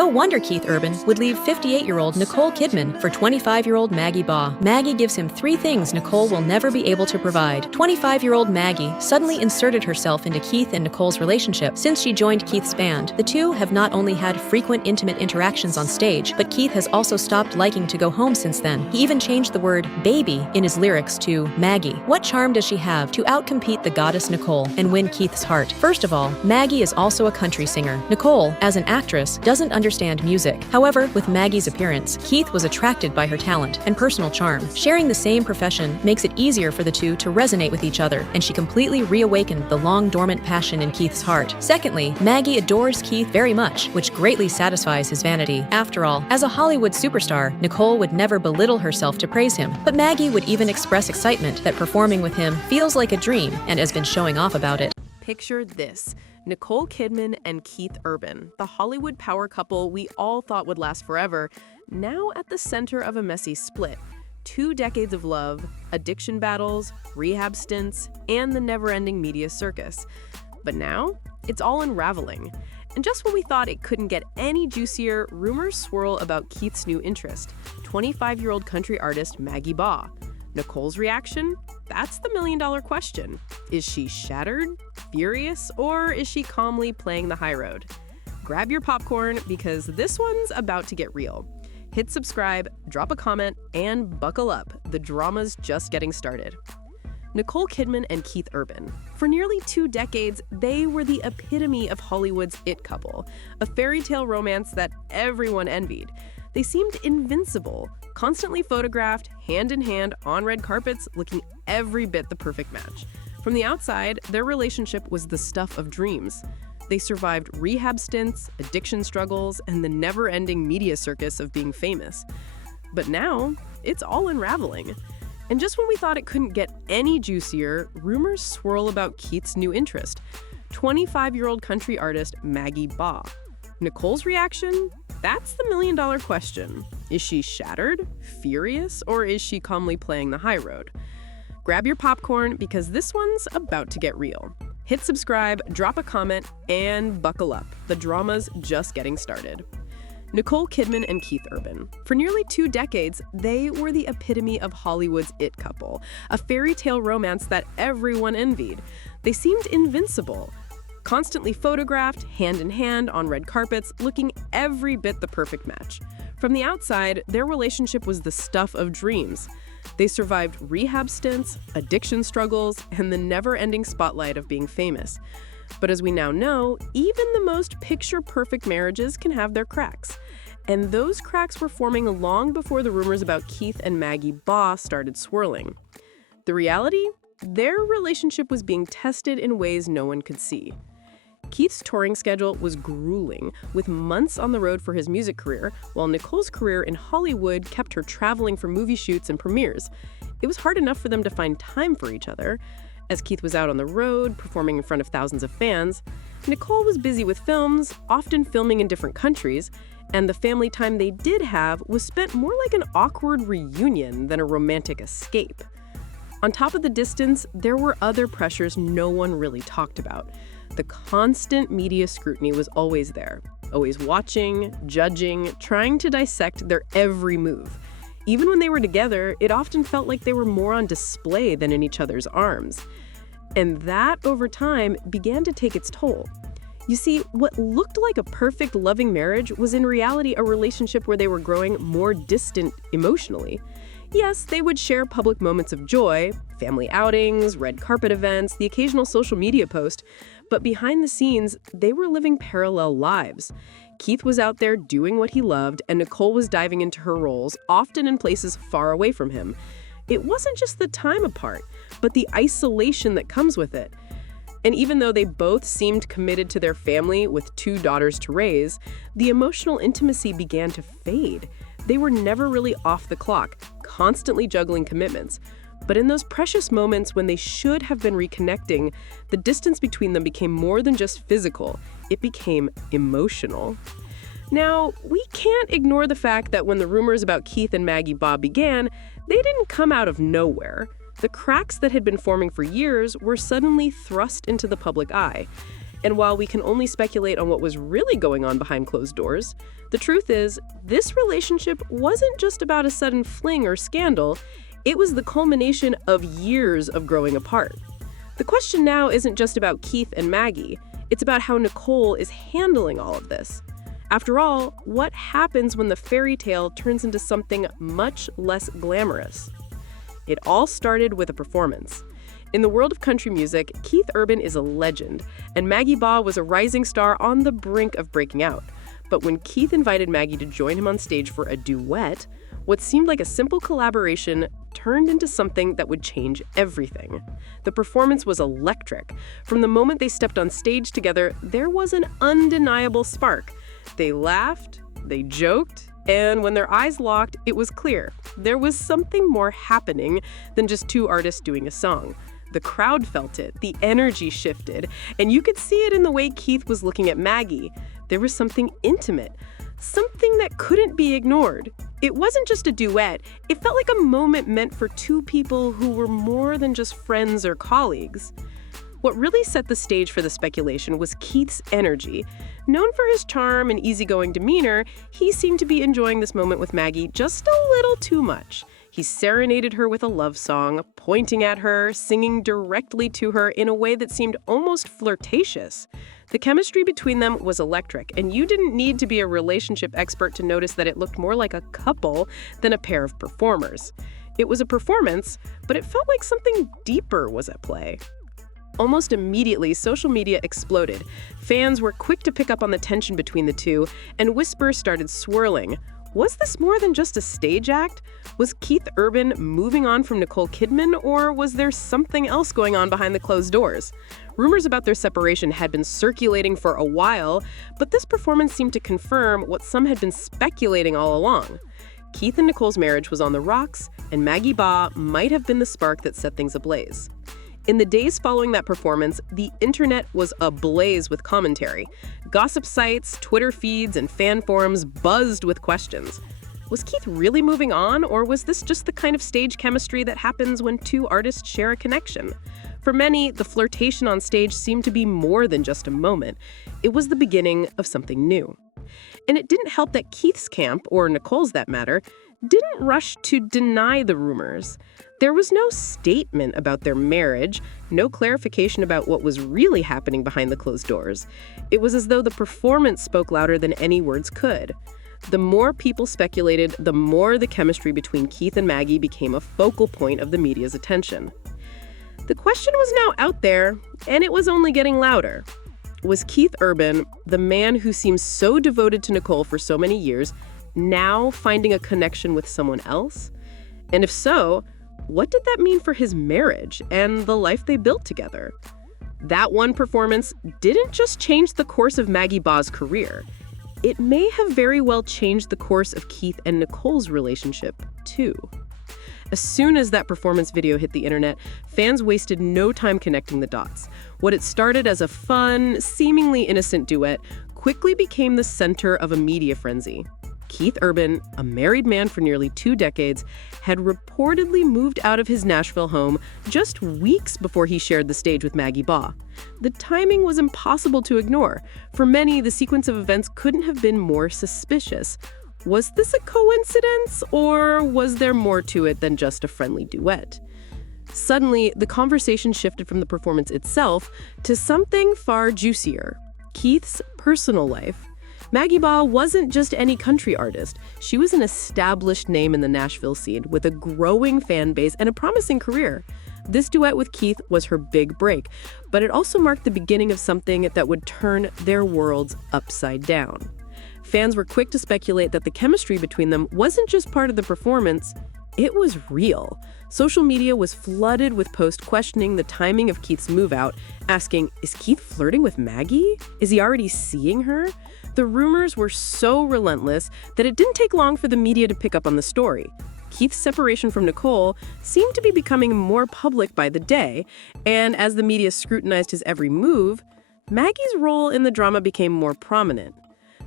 No wonder Keith Urban would leave 58-year-old Nicole Kidman for 25-year-old Maggie Baugh. Maggie gives him 3 things Nicole will never be able to provide. 25-year-old Maggie suddenly inserted herself into Keith and Nicole's relationship. Since she joined Keith's band, the two have not only had frequent intimate interactions on stage, but Keith has also stopped liking to go home since then. He even changed the word baby in his lyrics to Maggie. What charm does she have to outcompete the goddess Nicole and win Keith's heart? First of all, Maggie is also a country singer. Nicole, as an actress, doesn't understand music. However, with Maggie's appearance, Keith was attracted by her talent and personal charm. Sharing the same profession makes it easier for the two to resonate with each other, and she completely reawakened the long-dormant passion in Keith's heart. Secondly, Maggie adores Keith very much, which greatly satisfies his vanity. After all, as a Hollywood superstar, Nicole would never belittle herself to praise him, but Maggie would even express excitement that performing with him feels like a dream and has been showing off about it. Picture this: Nicole Kidman and Keith Urban, the Hollywood power couple we all thought would last forever, now at the center of a messy split. 2 decades of love, addiction battles, rehab stints, and the never-ending media circus. But now, it's all unraveling. And just when we thought it couldn't get any juicier, rumors swirl about Keith's new interest, 25-year-old country artist Maggie Baugh. Nicole's reaction? That's the million-dollar question. Is she shattered, furious, or is she calmly playing the high road? Grab your popcorn because this one's about to get real. Hit subscribe, drop a comment, and buckle up. The drama's just getting started. Nicole Kidman and Keith Urban. For nearly 2 decades, they were the epitome of Hollywood's it couple, a fairy tale romance that everyone envied. They seemed invincible, constantly photographed, hand in hand, on red carpets, looking every bit the perfect match. From the outside, their relationship was the stuff of dreams. They survived rehab stints, addiction struggles, and the never-ending media circus of being famous. But now, it's all unraveling. And just when we thought it couldn't get any juicier, rumors swirl about Keith's new interest, 25-year-old country artist Maggie Baugh. Nicole's reaction? That's the million-dollar question. Is she shattered, furious, or is she calmly playing the high road? Grab your popcorn because this one's about to get real. Hit subscribe, drop a comment, and buckle up. The drama's just getting started. Nicole Kidman and Keith Urban. For nearly 2 decades, they were the epitome of Hollywood's it couple, a fairy tale romance that everyone envied. They seemed invincible, constantly photographed, hand in hand, on red carpets, looking every bit the perfect match. From the outside, their relationship was the stuff of dreams. They survived rehab stints, addiction struggles, and the never-ending spotlight of being famous. But as we now know, even the most picture-perfect marriages can have their cracks. And those cracks were forming long before the rumors about Keith and Maggie Baugh started swirling. The reality? Their relationship was being tested in ways no one could see. Keith's touring schedule was grueling, with months on the road for his music career, while Nicole's career in Hollywood kept her traveling for movie shoots and premieres. It was hard enough for them to find time for each other. As Keith was out on the road, performing in front of thousands of fans, Nicole was busy with films, often filming in different countries, and the family time they did have was spent more like an awkward reunion than a romantic escape. On top of the distance, there were other pressures no one really talked about. The constant media scrutiny was always there, always watching, judging, trying to dissect their every move. Even when they were together, it often felt like they were more on display than in each other's arms. And that, over time, began to take its toll. You see, what looked like a perfect, loving marriage was in reality a relationship where they were growing more distant emotionally. Yes, they would share public moments of joy, family outings, red carpet events, the occasional social media post, but behind the scenes, they were living parallel lives. Keith was out there doing what he loved, and Nicole was diving into her roles, often in places far away from him. It wasn't just the time apart, but the isolation that comes with it. And even though they both seemed committed to their family with 2 daughters to raise, the emotional intimacy began to fade. They were never really off the clock, constantly juggling commitments. But in those precious moments when they should have been reconnecting, the distance between them became more than just physical. It became emotional. Now, we can't ignore the fact that when the rumors about Keith and Maggie Baugh began, they didn't come out of nowhere. The cracks that had been forming for years were suddenly thrust into the public eye. And while we can only speculate on what was really going on behind closed doors, the truth is, this relationship wasn't just about a sudden fling or scandal, it was the culmination of years of growing apart. The question now isn't just about Keith and Maggie, it's about how Nicole is handling all of this. After all, what happens when the fairy tale turns into something much less glamorous? It all started with a performance. In the world of country music, Keith Urban is a legend, and Maggie Baugh was a rising star on the brink of breaking out. But when Keith invited Maggie to join him on stage for a duet, what seemed like a simple collaboration turned into something that would change everything. The performance was electric. From the moment they stepped on stage together, there was an undeniable spark. They laughed, they joked, and when their eyes locked, it was clear there was something more happening than just two artists doing a song. The crowd felt it, the energy shifted, and you could see it in the way Keith was looking at Maggie. There was something intimate, something that couldn't be ignored. It wasn't just a duet, it felt like a moment meant for two people who were more than just friends or colleagues. What really set the stage for the speculation was Keith's energy. Known for his charm and easygoing demeanor, he seemed to be enjoying this moment with Maggie just a little too much. He serenaded her with a love song, pointing at her, singing directly to her in a way that seemed almost flirtatious. The chemistry between them was electric, and you didn't need to be a relationship expert to notice that it looked more like a couple than a pair of performers. It was a performance, but it felt like something deeper was at play. Almost immediately, social media exploded. Fans were quick to pick up on the tension between the two, and whispers started swirling. Was this more than just a stage act? Was Keith Urban moving on from Nicole Kidman, or was there something else going on behind the closed doors? Rumors about their separation had been circulating for a while, but this performance seemed to confirm what some had been speculating all along. Keith and Nicole's marriage was on the rocks, and Maggie Baugh might have been the spark that set things ablaze. In the days following that performance, the internet was ablaze with commentary. Gossip sites, Twitter feeds, and fan forums buzzed with questions. Was Keith really moving on, or was this just the kind of stage chemistry that happens when two artists share a connection? For many, the flirtation on stage seemed to be more than just a moment. It was the beginning of something new. And it didn't help that Keith's camp, or Nicole's that matter, didn't rush to deny the rumors. There was no statement about their marriage, no clarification about what was really happening behind the closed doors. It was as though the performance spoke louder than any words could. The more people speculated, the more the chemistry between Keith and Maggie became a focal point of the media's attention. The question was now out there, and it was only getting louder. Was Keith Urban, the man who seemed so devoted to Nicole for so many years, now finding a connection with someone else? And if so, what did that mean for his marriage and the life they built together? That one performance didn't just change the course of Maggie Baugh's career. It may have very well changed the course of Keith and Nicole's relationship, too. As soon as that performance video hit the internet, fans wasted no time connecting the dots. What had started as a fun, seemingly innocent duet quickly became the center of a media frenzy. Keith Urban, a married man for nearly 2 decades, had reportedly moved out of his Nashville home just weeks before he shared the stage with Maggie Baugh. The timing was impossible to ignore. For many, the sequence of events couldn't have been more suspicious. Was this a coincidence, or was there more to it than just a friendly duet? Suddenly, the conversation shifted from the performance itself to something far juicier: Keith's personal life. Maggie Baugh wasn't just any country artist. She was an established name in the Nashville scene with a growing fan base and a promising career. This duet with Keith was her big break, but it also marked the beginning of something that would turn their worlds upside down. Fans were quick to speculate that the chemistry between them wasn't just part of the performance, it was real. Social media was flooded with posts questioning the timing of Keith's move out, asking, is Keith flirting with Maggie? Is he already seeing her? The rumors were so relentless that it didn't take long for the media to pick up on the story. Keith's separation from Nicole seemed to be becoming more public by the day, and as the media scrutinized his every move, Maggie's role in the drama became more prominent.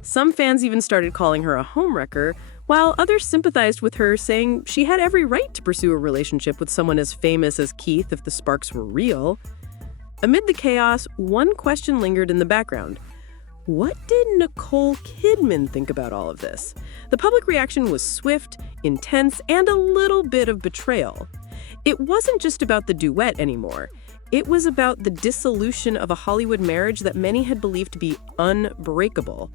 Some fans even started calling her a homewrecker, while others sympathized with her, saying she had every right to pursue a relationship with someone as famous as Keith if the sparks were real. Amid the chaos, one question lingered in the background. What did Nicole Kidman think about all of this? The public reaction was swift, intense, and a little bit of betrayal. It wasn't just about the duet anymore. It was about the dissolution of a Hollywood marriage that many had believed to be unbreakable.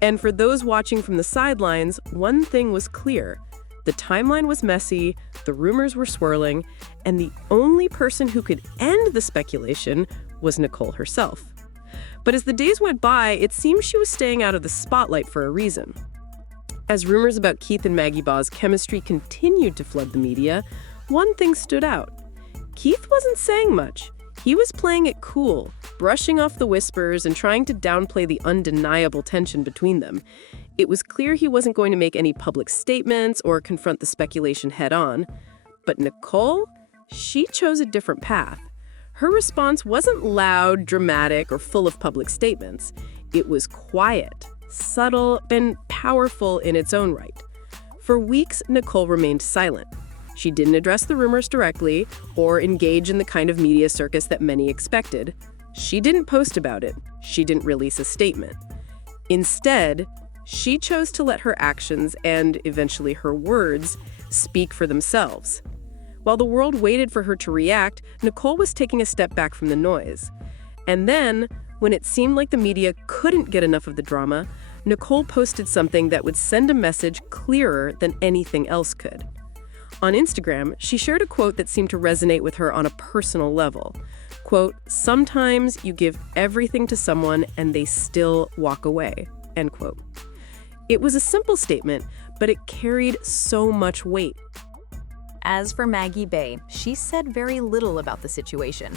And for those watching from the sidelines, one thing was clear. The timeline was messy, the rumors were swirling, and the only person who could end the speculation was Nicole herself. But as the days went by, it seemed she was staying out of the spotlight for a reason. As rumors about Keith and Maggie Baugh's chemistry continued to flood the media, one thing stood out. Keith wasn't saying much. He was playing it cool, brushing off the whispers and trying to downplay the undeniable tension between them. It was clear he wasn't going to make any public statements or confront the speculation head-on. But Nicole, she chose a different path. Her response wasn't loud, dramatic, or full of public statements. It was quiet, subtle, and powerful in its own right. For weeks, Nicole remained silent. She didn't address the rumors directly or engage in the kind of media circus that many expected. She didn't post about it. She didn't release a statement. Instead, she chose to let her actions and eventually her words speak for themselves. While the world waited for her to react, Nicole was taking a step back from the noise. And then, when it seemed like the media couldn't get enough of the drama, Nicole posted something that would send a message clearer than anything else could. On Instagram, she shared a quote that seemed to resonate with her on a personal level. Quote, "Sometimes you give everything to someone and they still walk away." End quote. It was a simple statement, but it carried so much weight. As for Maggie Baugh, she said very little about the situation.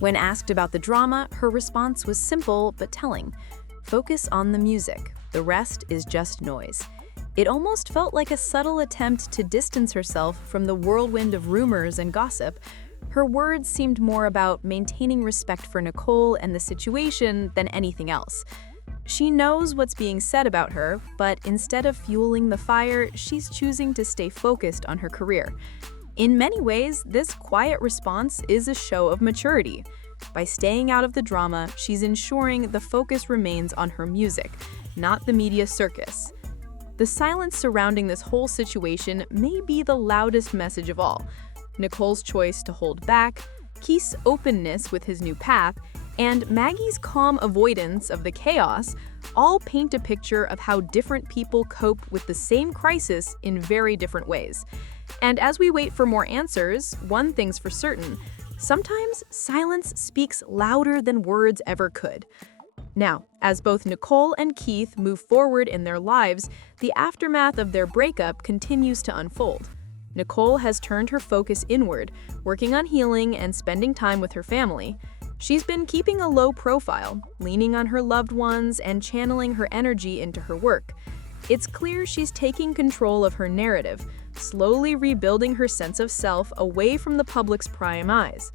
When asked about the drama, her response was simple but telling. Focus on the music. The rest is just noise. It almost felt like a subtle attempt to distance herself from the whirlwind of rumors and gossip. Her words seemed more about maintaining respect for Nicole and the situation than anything else. She knows what's being said about her, but instead of fueling the fire, she's choosing to stay focused on her career. In many ways, this quiet response is a show of maturity. By staying out of the drama, she's ensuring the focus remains on her music, not the media circus. The silence surrounding this whole situation may be the loudest message of all. Nicole's choice to hold back, Keith's openness with his new path, and Maggie's calm avoidance of the chaos all paint a picture of how different people cope with the same crisis in very different ways. And as we wait for more answers, one thing's for certain: sometimes silence speaks louder than words ever could. Now, as both Nicole and Keith move forward in their lives, the aftermath of their breakup continues to unfold. Nicole has turned her focus inward, working on healing and spending time with her family. She's been keeping a low profile, leaning on her loved ones and channeling her energy into her work. It's clear she's taking control of her narrative, slowly rebuilding her sense of self away from the public's prying eyes.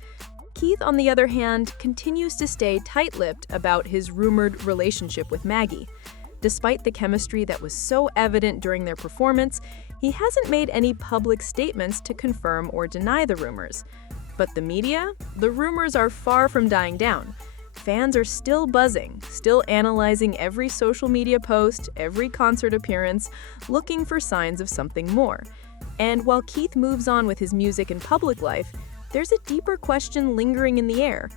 Keith, on the other hand, continues to stay tight-lipped about his rumored relationship with Maggie. Despite the chemistry that was so evident during their performance, he hasn't made any public statements to confirm or deny the rumors. But the media? The rumors are far from dying down. Fans are still buzzing, still analyzing every social media post, every concert appearance, looking for signs of something more. And while Keith moves on with his music and public life, there's a deeper question lingering in the air.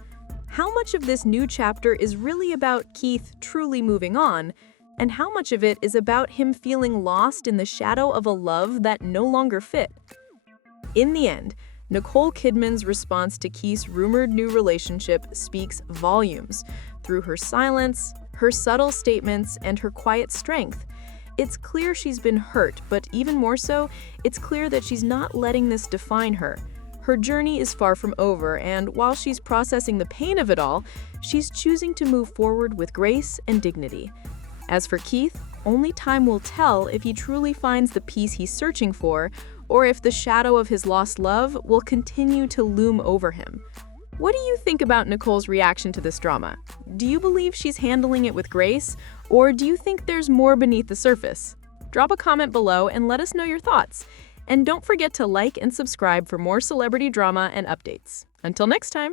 How much of this new chapter is really about Keith truly moving on, and how much of it is about him feeling lost in the shadow of a love that no longer fit? In the end, Nicole Kidman's response to Keith's rumored new relationship speaks volumes. Through her silence, her subtle statements, and her quiet strength, it's clear she's been hurt, but even more so, it's clear that she's not letting this define her. Her journey is far from over, and while she's processing the pain of it all, she's choosing to move forward with grace and dignity. As for Keith, only time will tell if he truly finds the peace he's searching for, or if the shadow of his lost love will continue to loom over him. What do you think about Nicole's reaction to this drama? Do you believe she's handling it with grace, or do you think there's more beneath the surface? Drop a comment below and let us know your thoughts. And don't forget to like and subscribe for more celebrity drama and updates. Until next time!